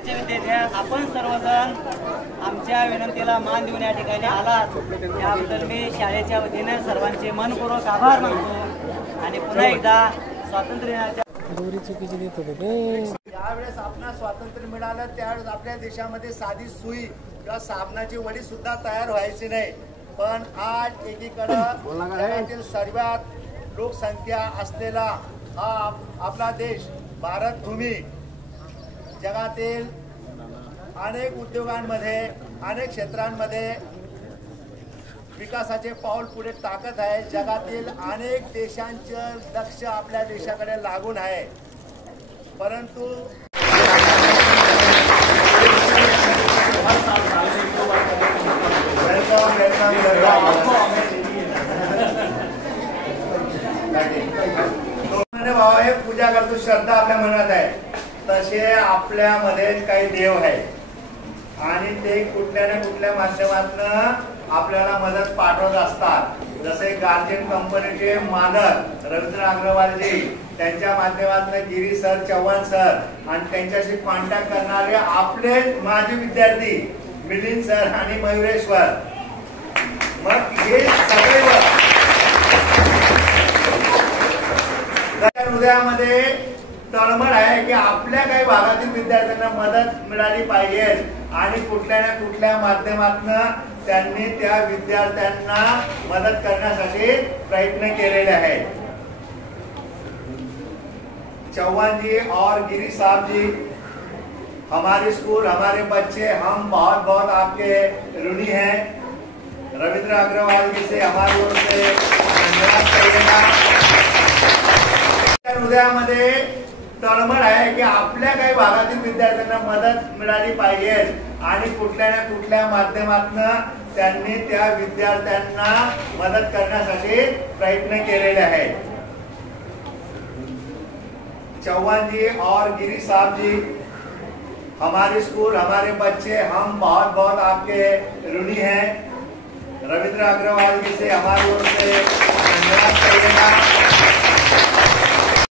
आपण सर्वजण आमच्या विनंतीला मान देऊन या ठिकाणी आलात त्याबद्दल मी शाळेच्या वतीने सर्वांचे मनपूर्वक आभार मानतो आणि पुन्हा एकदा स्वातंत्र्य दिनाच्या ज्यावेळेस आपल्याला स्वातंत्र्य मिळालं त्यावेळेस आपल्या देशामध्ये साधी सुई किंवा साबणाची वडी सुद्धा तयार व्हायची नाही, पण आज एकीकडे जगातील सर्वात लोकसंख्या असलेला हा आपला देश भारत भूमी जगातील अनेक उद्योगांमध्ये अनेक क्षेत्रांमध्ये विकासाचे पाऊल पुढे टाकत आहे। जगातील अनेक देशांचे लक्ष आपल्या देशाकडे लागून आहे, परंतु हे पूजा करतो, श्रद्धा आपल्या मनात आहे, तसे आपल्यामध्ये काही देव आहे आणि ते कुठल्या ना कुठल्या माध्यमातून आपल्याला मदत पाठवत असतात। जसे गार्जियन कंपनीचे मालक रवींद्र अग्रवालजी, त्यांच्या माध्यमातून गिरी सर, चव्हाण सर आणि त्यांच्याशी कॉन्टॅक्ट करणारे आपले माजी विद्यार्थी मिलिंद सर आणि मयुरेश्वर, मग हे सगळे हृदयामध्ये तळमळ आहे की आपल्या काही भागातील विद्यार्थ्यांना मदत मिळाली पाहिजे आणि कुठल्या ना कुठल्या माध्यमातून त्यांनी त्या विद्यार्थ्यांना मदत करण्यासाठी प्रयत्न केलेले आहेत। चौहान जी और गिरी साहब जी, हमारे स्कूल हमारे बच्चे हम बहुत बहुत आपके ऋणी हैं। रविंद्र अग्रवाल जी से हमारी ओर से धन्यवाद करिएगा। हृदयामध्ये तळमळ आहे की आपल्या काही भागातील विद्यार्थ्यांना मदत मिळाली पाहिजे आणि कुठल्या ना कुठल्या माध्यमातून त्यांनी त्या विद्यार्थ्यांना मदत करण्यासाठी प्रयत्न केलेले आहेत। चौहान जी और गिरी साहब जी, हमारे स्कूल हमारे बच्चे हम बहुत बहुत आपके ऋणी हैं। रविंद्र अग्रवाल जी से हमारी ओर से धन्यवाद करिएगा।